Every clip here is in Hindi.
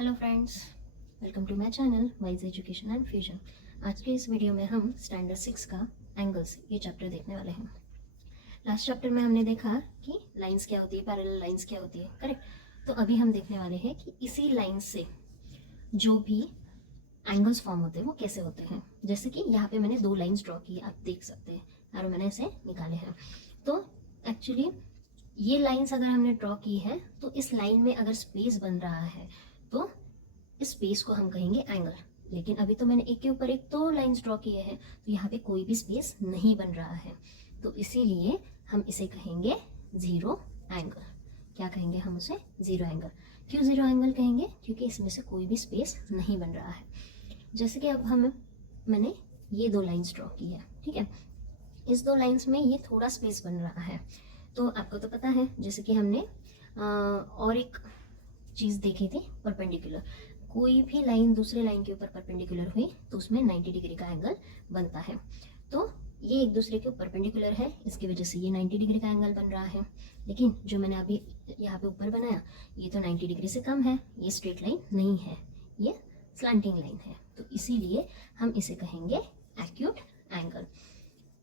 Hello friends, welcome to my channel wise education and fusion. आज के इस वीडियो में हम स्टैंडर्ड 6 का एंगल्स ये चैप्टर देखने वाले हैं। लास्ट चैप्टर में हमने देखा कि लाइंस क्या होती है, पैरेलल लाइंस क्या होती है, करेक्ट। तो अभी हम देखने वाले हैं कि इसी लाइन से जो भी एंगल्स फॉर्म होते हैं वो कैसे होते हैं। जैसे कि यहाँ पे मैंने दो लाइन्स ड्रॉ की, आप देख सकते हैं, और मैंने इसे निकाले हैं। तो एक्चुअली ये लाइंस अगर हमने ड्रॉ की है तो इस लाइन में अगर स्पेस बन रहा है तो इस स्पेस को हम कहेंगे एंगल। लेकिन अभी तो मैंने एक के ऊपर एक दो लाइंस ड्रॉ किए हैं, तो यहाँ पे कोई भी स्पेस नहीं बन रहा है, तो इसीलिए हम इसे कहेंगे जीरो एंगल। क्या कहेंगे हम उसे? Zero angle. क्यों जीरो एंगल कहेंगे? क्योंकि इसमें से कोई भी स्पेस नहीं बन रहा है। जैसे कि अब मैंने ये दो लाइंस ड्रॉ की है, ठीक है। इस दो लाइंस में ये थोड़ा स्पेस बन रहा है, तो आपको तो पता है, जैसे कि हमने और एक चीज़ देखी थी, परपेंडिकुलर। कोई भी लाइन दूसरे लाइन के ऊपर परपेंडिकुलर हुई तो उसमें 90 डिग्री का एंगल बनता है। तो ये एक दूसरे के ऊपर परपेंडिकुलर है, इसकी वजह से ये 90 डिग्री का एंगल बन रहा है। लेकिन जो मैंने अभी यहाँ पे ऊपर बनाया ये तो 90 डिग्री से कम है, ये स्ट्रेट लाइन नहीं है, ये स्लैंटिंग लाइन है, तो इसीलिए हम इसे कहेंगे acute angle.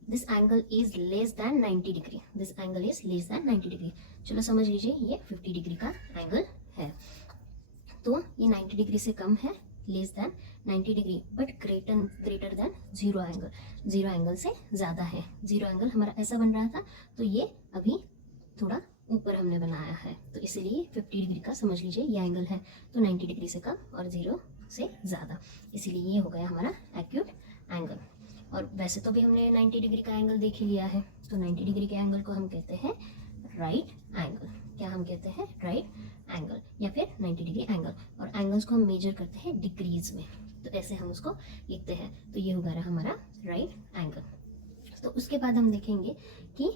This angle is less than 90 degree, this angle is less than 90 degree. चलो समझ लीजिए ये 50 डिग्री का एंगल है, तो ये 90 डिग्री से कम है, less than 90 degree, but greater than zero angle, zero angle से ज़्यादा है। जीरो एंगल हमारा ऐसा बन रहा था, तो ये अभी थोड़ा ऊपर हमने बनाया है, तो इसीलिए 50 डिग्री का समझ लीजिए ये एंगल है, तो 90 डिग्री से कम और जीरो से ज़्यादा, इसीलिए ये हो गया हमारा एक्यूट एंगल। और वैसे तो भी हमने 90 डिग्री का एंगल देख ही लिया है, तो 90 डिग्री के एंगल को हम कहते हैं राइट एंगल। क्या हम कहते हैं? राइट एंगल या फिर 90 डिग्री एंगल। और एंगल्स को हम मेजर करते हैं डिग्रीज में, तो ऐसे हम उसको लिखते हैं। तो ये होगा हमारा राइट एंगल। तो उसके बाद हम देखेंगे कि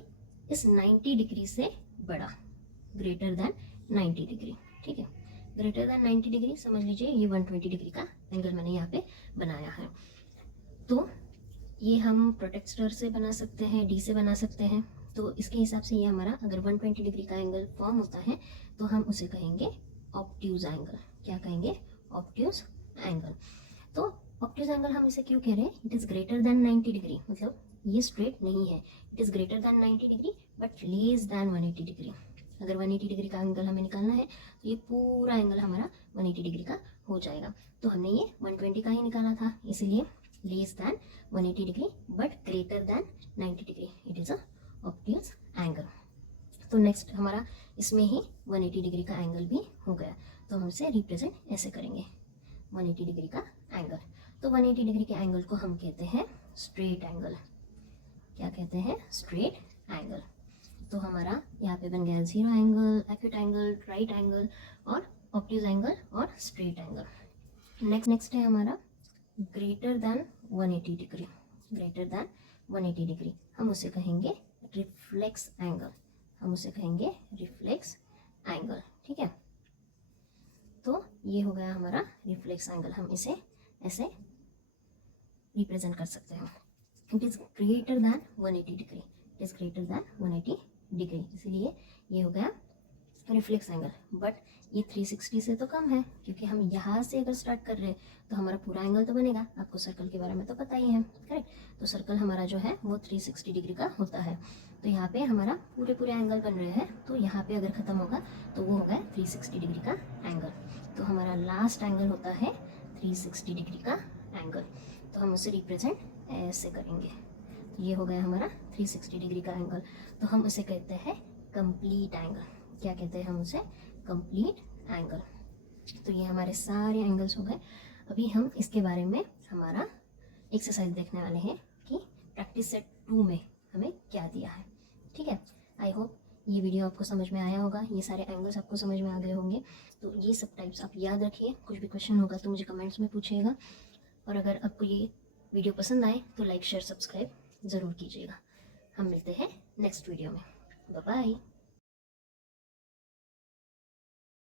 इस 90 डिग्री से बड़ा, ग्रेटर देन 90 डिग्री, ठीक है। ग्रेटर देन 90 डिग्री समझ लीजिए ये 120 डिग्री का एंगल मैंने यहाँ पे बनाया है। तो ये हम प्रोटेक्टर से बना सकते हैं, डी से बना सकते हैं। तो इसके हिसाब से ये हमारा अगर 120 डिग्री का एंगल फॉर्म होता है तो हम उसे कहेंगे ऑब्ट्यूज एंगल। क्या कहेंगे? Obtuse angle. तो ऑब्ट्यूज एंगल हम इसे क्यों कह रहे हैं? It is greater than 90 degree, मतलब ये स्ट्रेट नहीं है, it is greater than 90 degree but less than 180 degree. अगर 180 डिग्री का एंगल हमें निकालना है तो ये पूरा एंगल हमारा 180 डिग्री का हो जाएगा। तो हमने ये 120 का ही निकाला था, इसीलिए less than 180 degree but greater than 90 degree, it is a obtuse angle. तो नेक्स्ट हमारा इसमें ही 180 डिग्री का एंगल भी हो गया, तो हम इसे रिप्रेजेंट ऐसे करेंगे 180 डिग्री का एंगल। तो 180 डिग्री के एंगल को हम कहते हैं स्ट्रेट एंगल। क्या कहते हैं? Straight angle. तो हमारा यहाँ पे बन गया zero angle, acute angle, right angle और ऑब्ट्यूज एंगल और स्ट्रेट एंगल। नेक्स्ट है हमारा greater than 180 degree. Greater than 180 degree हम उसे कहेंगे रिफ्लेक्स एंगल। हम उसे कहेंगे रिफ्लेक्स एंगल, ठीक है। तो ये हो गया हमारा रिफ्लेक्स एंगल, हम इसे ऐसे रिप्रेजेंट कर सकते हैं। It is greater than 180 degree, it is greater than 180 degree, इसलिए ये हो गया रिफ्लेक्स एंगल। बट ये 360 से तो कम है, क्योंकि हम यहाँ से अगर स्टार्ट कर रहे हैं तो हमारा पूरा एंगल तो बनेगा। आपको सर्कल के बारे में तो पता ही है, करेक्ट। तो सर्कल हमारा जो है वो 360 डिग्री का होता है, तो यहाँ पे हमारा पूरे एंगल बन रहे हैं, तो यहाँ पे अगर ख़त्म होगा तो वो होगा 360 डिग्री का एंगल। तो हमारा लास्ट एंगल होता है 360 डिग्री का एंगल, तो हम उसे रिप्रेजेंट ऐसे करेंगे। तो ये हो गया हमारा 360 डिग्री का एंगल, तो हम उसे कहते हैं कंप्लीट एंगल। क्या कहते हैं हम उसे? Complete angle. तो ये हमारे सारे एंगल्स हो गए। अभी हम इसके बारे में हमारा एक्सरसाइज देखने वाले हैं कि प्रैक्टिस सेट 2 में हमें क्या दिया है, ठीक है। आई होप ये वीडियो आपको समझ में आया होगा, ये सारे एंगल्स आपको समझ में आ गए होंगे। तो ये सब टाइप्स आप याद रखिए, कुछ भी क्वेश्चन होगा तो मुझे कमेंट्स में पूछिएगा। और अगर आपको ये वीडियो पसंद आए तो लाइक शेयर सब्सक्राइब ज़रूर कीजिएगा। हम मिलते हैं नेक्स्ट वीडियो में। Bye bye.